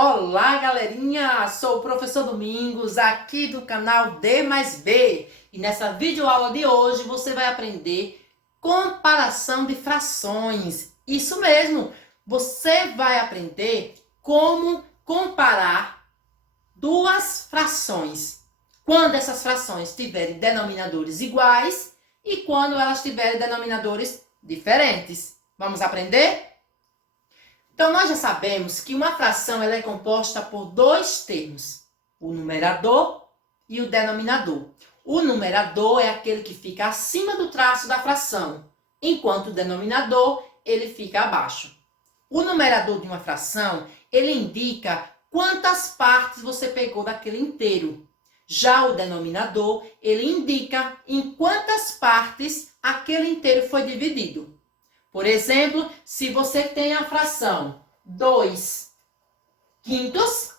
Olá, galerinha! Sou o professor Domingos, aqui do canal D mais B. E nessa videoaula de hoje você vai aprender comparação de frações. Isso mesmo! Você vai aprender como comparar duas frações. Quando essas frações tiverem denominadores iguais e quando elas tiverem denominadores diferentes. Vamos aprender? Então, nós já sabemos que uma fração ela é composta por dois termos, o numerador e o denominador. O numerador é aquele que fica acima do traço da fração, enquanto o denominador ele fica abaixo. O numerador de uma fração, ele indica quantas partes você pegou daquele inteiro. Já o denominador, ele indica em quantas partes aquele inteiro foi dividido. Por exemplo, se você tem a fração 2 quintos,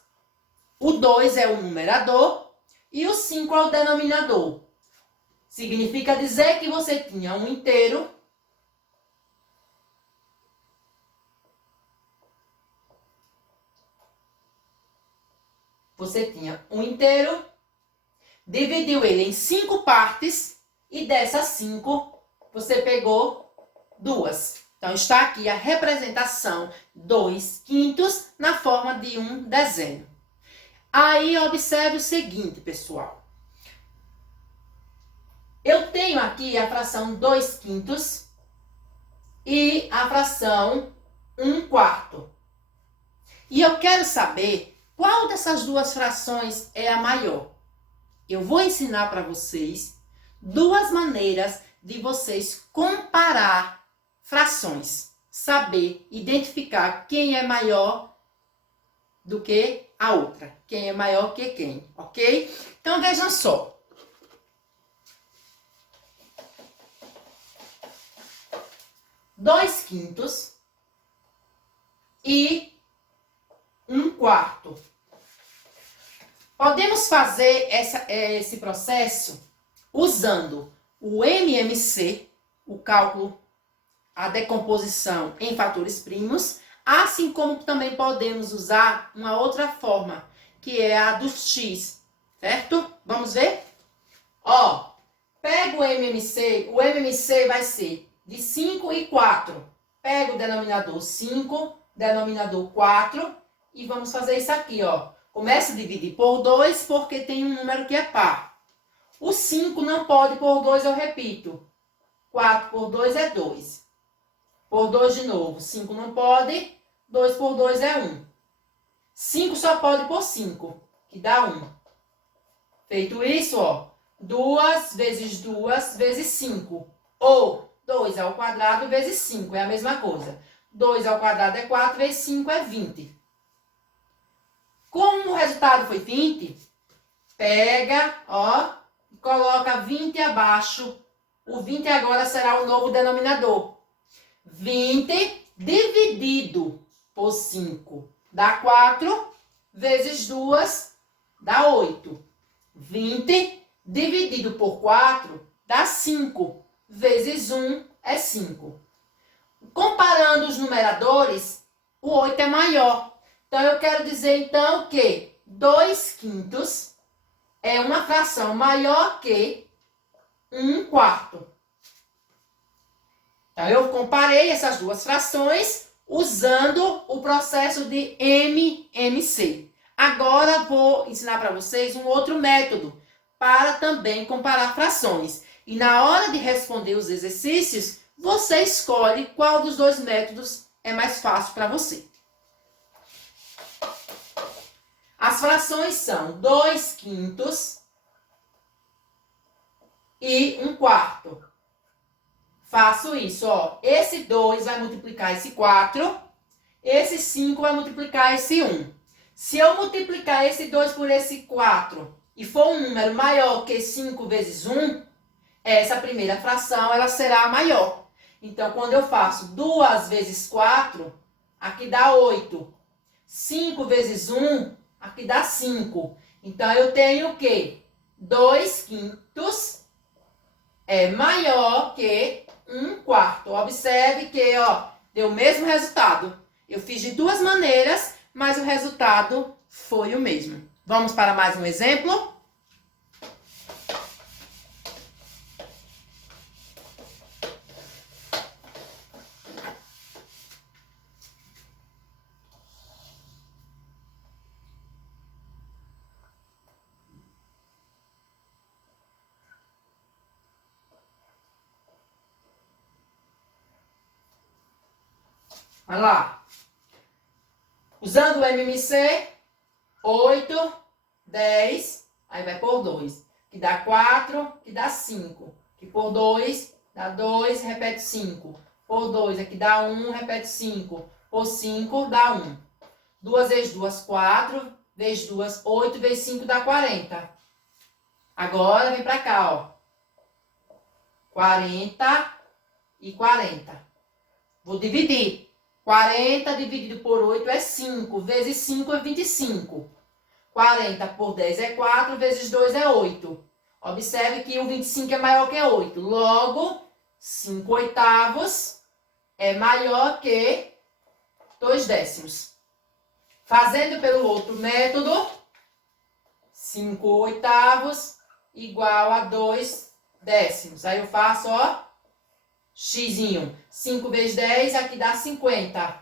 o 2 é o numerador e o 5 é o denominador. Significa dizer que você tinha um inteiro dividiu ele em 5 partes e dessas 5 você pegou 2. Então, está aqui a representação 2 quintos na forma de um desenho. Aí, observe o seguinte, pessoal. Eu tenho aqui a fração 2 quintos e a fração 1 quarto. E eu quero saber qual dessas duas frações é a maior. Eu vou ensinar para vocês duas maneiras de vocês comparar frações, saber identificar quem é maior do que a outra, quem é maior que quem, ok? Então, vejam só. Dois quintos e 1 quarto. Podemos fazer esse processo usando o MMC, o cálculo, a decomposição em fatores primos, assim como também podemos usar uma outra forma, que é a do x, certo? Vamos ver? Ó, pega o MMC vai ser de 5 e 4. Pega o denominador 5, denominador 4, e vamos fazer isso aqui, ó. Começa a dividir por 2, porque tem um número que é par. O 5 não pode por 2, eu repito. 4 por 2 é 2. Por 2 de novo, 5 não pode, 2 por 2 é 1. 5 só pode por 5, que dá 1. Feito isso, ó, 2 vezes 2 vezes 5. Ou 2 ao quadrado vezes 5, é a mesma coisa. 2 ao quadrado é 4, vezes 5 é 20. Como o resultado foi 20, pega, ó, e coloca 20 abaixo. O 20 agora será o novo denominador. 20 dividido por 5 dá 4, vezes 2 dá 8. 20 dividido por 4 dá 5, vezes 1 é 5. Comparando os numeradores, o 8 é maior. Então, eu quero dizer, então, que 2 quintos é uma fração maior que 1 quarto. Então, eu comparei essas duas frações usando o processo de MMC. Agora, vou ensinar para vocês um outro método para também comparar frações. E na hora de responder os exercícios, você escolhe qual dos dois métodos é mais fácil para você. As frações são 2 quintos e 1 quarto. Faço isso, ó. Esse 2 vai multiplicar esse 4. Esse 5 vai multiplicar esse 1. Se eu multiplicar esse 2 por esse 4 e for um número maior que 5 vezes 1, essa primeira fração ela será a maior. Então, quando eu faço 2 vezes 4, aqui dá 8. 5 vezes 1, aqui dá 5. Então, eu tenho o quê? 2 quintos é maior que 1 quarto. Observe que, ó, deu o mesmo resultado. Eu fiz de duas maneiras, mas o resultado foi o mesmo. Vamos para mais um exemplo? Olha lá. Usando o MMC, 8, 10, aí vai por 2. Que dá 4, que dá 5. Que por 2, dá 2, repete 5. Por 2, aqui dá 1, repete 5. Por 5, dá 1. 2 vezes 2, 4. Vezes 2, 8. Vezes 5, dá 40. Agora, vem pra cá, ó. 40 e 40. Vou dividir. 40 dividido por 8 é 5, vezes 5 é 25. 40 por 10 é 4, vezes 2 é 8. Observe que o 25 é maior que 8. Logo, 5 oitavos é maior que 2 décimos. Fazendo pelo outro método, 5 oitavos igual a 2 décimos. Aí eu faço, ó. Xzinho, 5 vezes 10, aqui dá 50.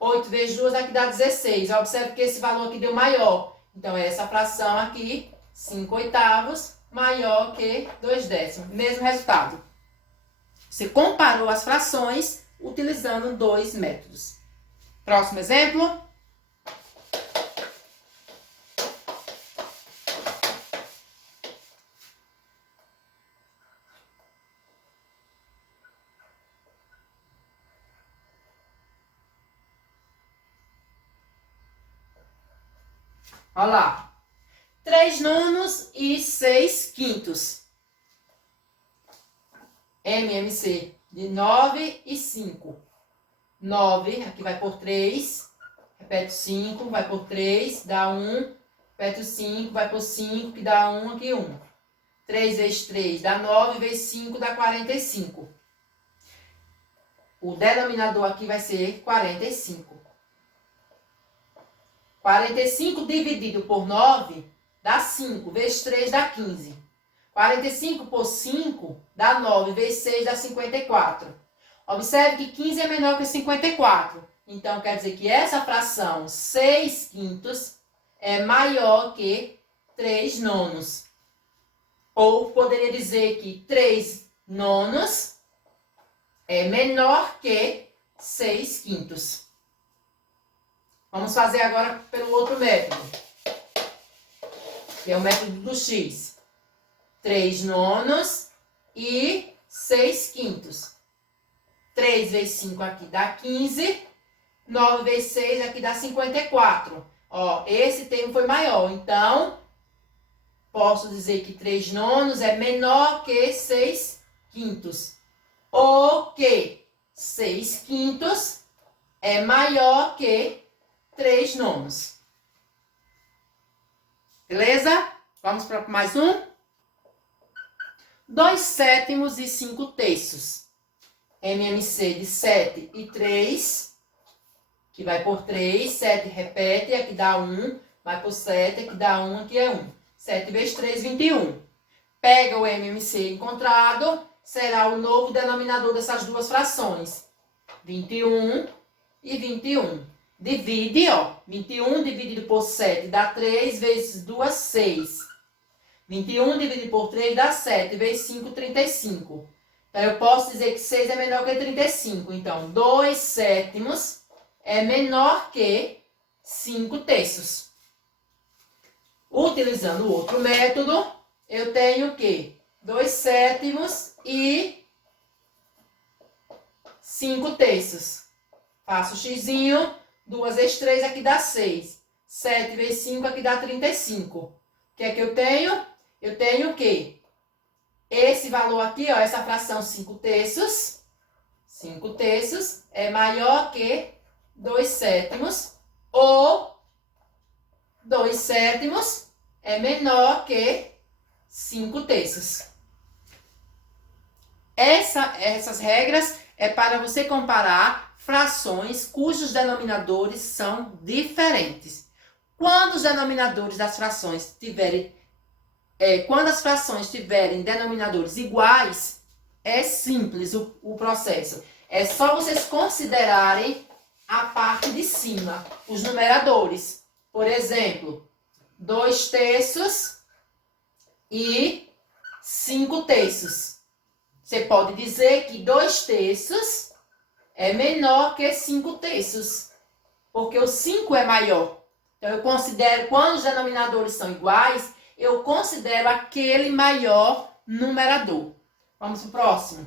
8 vezes 2, aqui dá 16. Observe que esse valor aqui deu maior. Então, essa fração aqui, 5 oitavos, maior que 2 décimos. Mesmo resultado. Você comparou as frações utilizando dois métodos. Próximo exemplo. Olha lá. 3 nonos e 6 quintos. MMC de 9 e 5. 9, aqui vai por 3. Repete 5, vai por 3, dá 1. Repete o 5, vai por 5, que dá 1, aqui 1. 3 vezes 3 dá 9, vezes 5 dá 45. O denominador aqui vai ser 45. 45 dividido por 9 dá 5, vezes 3 dá 15. 45 por 5 dá 9, vezes 6 dá 54. Observe que 15 é menor que 54. Então, quer dizer que essa fração 6 quintos é maior que 3 nonos. Ou poderia dizer que 3 nonos é menor que 6 quintos. Vamos fazer agora pelo outro método, que é o método do X. 3 nonos e 6 quintos. 3 vezes 5 aqui dá 15. 9 vezes 6 aqui dá 54. Ó, esse termo foi maior. Então, posso dizer que 3 nonos é menor que 6 quintos. Ou que 6 quintos é maior que 3 nonos. Beleza? Vamos para mais um. 2 sétimos e 5 terços. MMC de 7 e 3, que vai por 3. 7 repete, aqui dá 1. Vai por 7, aqui dá 1, aqui é 1. 7 vezes 3, 21. Pega o MMC encontrado, será o novo denominador dessas duas frações. 21 e 21. Divide, ó. 21 dividido por 7 dá 3, vezes 2, 6. 21 dividido por 3 dá 7, vezes 5, 35. Então, eu posso dizer que 6 é menor que 35. Então, 2 sétimos é menor que 5 terços. Utilizando o outro método, eu tenho o quê? 2 sétimos e 5 terços. Faço o xizinho. 2 vezes 3 aqui dá 6. 7 vezes 5 aqui dá 35. O que é que eu tenho? Eu tenho o quê? Esse valor aqui, ó, essa fração 5 terços. 5 terços é maior que 2 sétimos. Ou 2 sétimos é menor que 5 terços. Essas regras é para você comparar frações cujos denominadores são diferentes. Quando os denominadores das frações quando as frações tiverem denominadores iguais, é simples o processo. É só vocês considerarem a parte de cima, os numeradores. Por exemplo, 2/3 e 5/3. Você pode dizer que 2/3 é menor que 5/3, porque o 5 é maior. Então, eu considero, quando os denominadores são iguais, eu considero aquele maior numerador. Vamos para o próximo.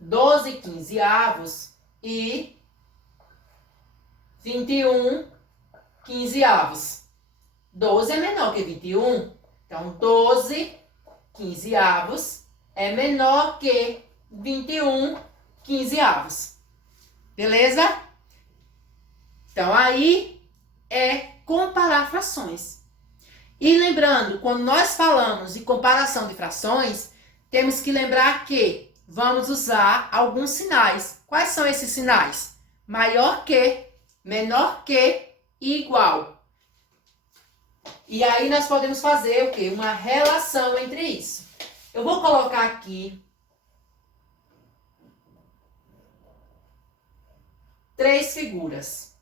12/15 e 21/15. 12 é menor que 21. Então, 12/15 é menor que 21/15. Beleza? Então, aí é comparar frações. E lembrando, quando nós falamos de comparação de frações, temos que lembrar que vamos usar alguns sinais. Quais são esses sinais? Maior que, menor que e igual. E aí nós podemos fazer o quê? Uma relação entre isso. Eu vou colocar aqui 3 figuras.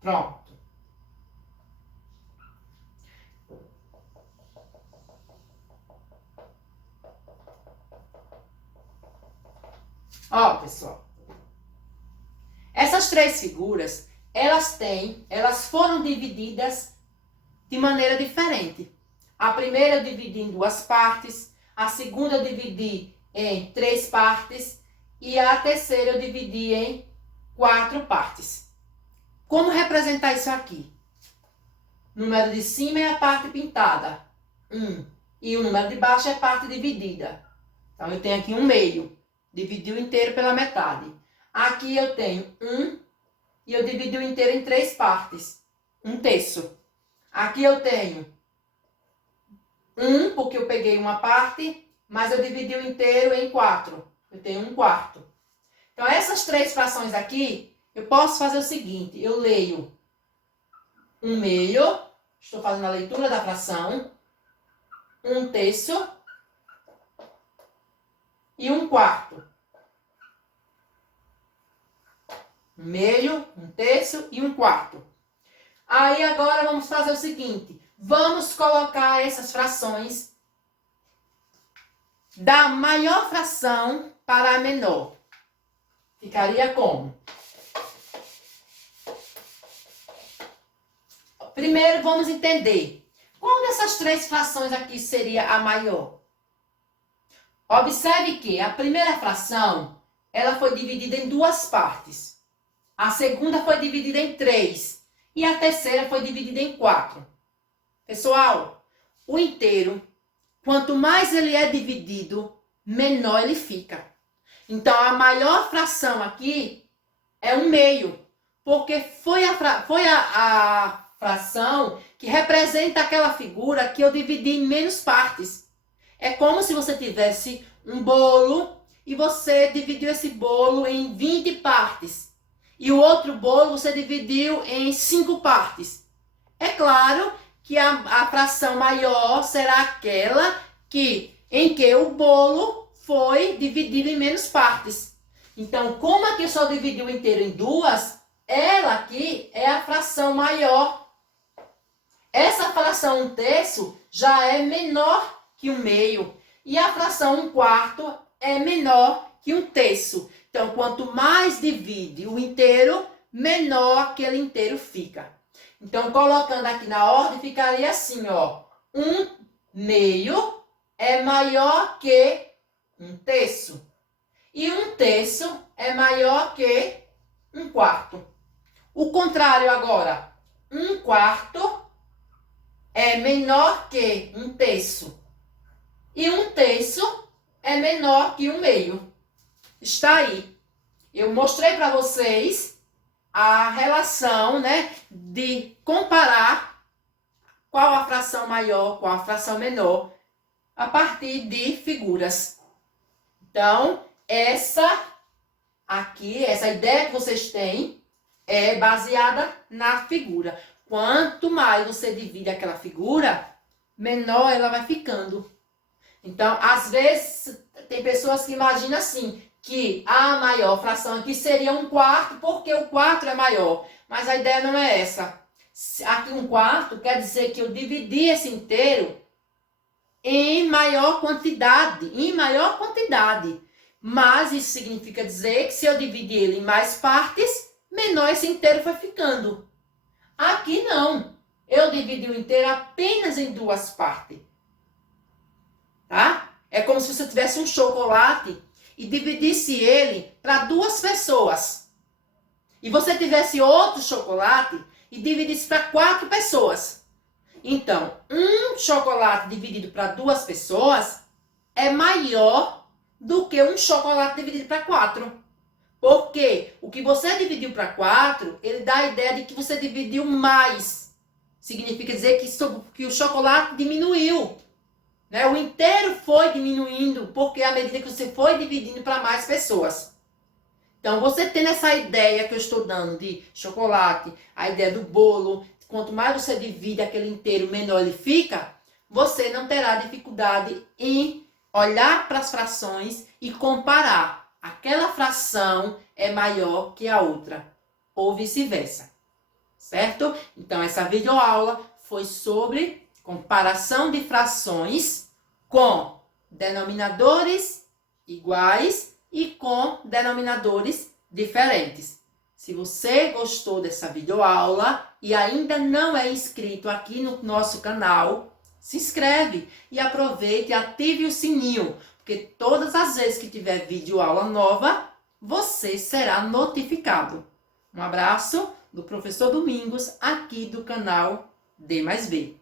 Pronto. Ó, pessoal. Essas 3 figuras, elas foram divididas de maneira diferente. A primeira eu dividi em 2 partes, a segunda eu dividi em 3 partes e a terceira eu dividi em 4 partes. Como representar isso aqui? O número de cima é a parte pintada, 1. E o número de baixo é a parte dividida. Então, eu tenho aqui 1/2. Dividi o inteiro pela metade. Aqui eu tenho 1 e eu dividi o inteiro em 3 partes. 1/3. Aqui eu tenho 1, porque eu peguei uma parte, mas eu dividi o inteiro em 4. Eu tenho 1/4. Então, essas 3 frações aqui, eu posso fazer o seguinte. Eu leio 1/2. Estou fazendo a leitura da fração. 1/3 e 1/4. 1/2, 1/3 e 1/4. Aí agora vamos fazer o seguinte. Vamos colocar essas frações da maior fração para a menor. Ficaria como? Primeiro vamos entender. Qual dessas 3 frações aqui seria a maior? Observe que a primeira fração, ela foi dividida em 2 partes. A segunda foi dividida em 3. E a terceira foi dividida em 4. Pessoal, o inteiro, quanto mais ele é dividido, menor ele fica. Então, a maior fração aqui é 1/2. Porque foi a fração que representa aquela figura que eu dividi em menos partes. É como se você tivesse um bolo e você dividiu esse bolo em 20 partes. E o outro bolo você dividiu em 5 partes. É claro que a fração maior será aquela em que o bolo foi dividido em menos partes. Então, como aqui eu só dividi o inteiro em 2, ela aqui é a fração maior. Essa fração 1/3 já é menor que 1/2. E a fração 1/4 é menor que 1/3. Então, quanto mais divide o inteiro, menor aquele inteiro fica. Então, colocando aqui na ordem, ficaria assim, ó. 1/2 é maior que 1/3. E 1/3 é maior que 1/4. O contrário agora. 1/4 é menor que 1/3. e 1/3 é menor que 1/2. Está aí. Eu mostrei para vocês a relação, né, de comparar qual a fração maior, qual a fração menor, a partir de figuras. Então, essa ideia que vocês têm é baseada na figura. Quanto mais você divide aquela figura, menor ela vai ficando. Então, às vezes, tem pessoas que imaginam assim, que a maior fração aqui seria 1/4, porque o 4 é maior. Mas a ideia não é essa. Aqui 1/4 quer dizer que eu dividi esse inteiro em maior quantidade. Mas isso significa dizer que se eu dividir ele em mais partes, menor esse inteiro vai ficando. Aqui não. Eu dividi o inteiro apenas em 2 partes. Tá? É como se você tivesse um chocolate e dividisse ele para 2 pessoas. E você tivesse outro chocolate e dividisse para 4 pessoas. Então, um chocolate dividido para 2 pessoas é maior do que um chocolate dividido para 4. Porque o que você dividiu para 4, ele dá a ideia de que você dividiu mais. Significa dizer que o chocolate diminuiu. Né? O inteiro foi diminuindo, porque à medida que você foi dividindo para mais pessoas. Então, você tendo essa ideia que eu estou dando de chocolate, a ideia do bolo, quanto mais você divide aquele inteiro, menor ele fica, você não terá dificuldade em olhar para as frações e comparar. Aquela fração é maior que a outra, ou vice-versa. Certo? Então, essa videoaula foi sobre comparação de frações com denominadores iguais e com denominadores diferentes. Se você gostou dessa videoaula e ainda não é inscrito aqui no nosso canal, se inscreve e aproveite e ative o sininho, porque todas as vezes que tiver videoaula nova, você será notificado. Um abraço do professor Domingos, aqui do canal D+B.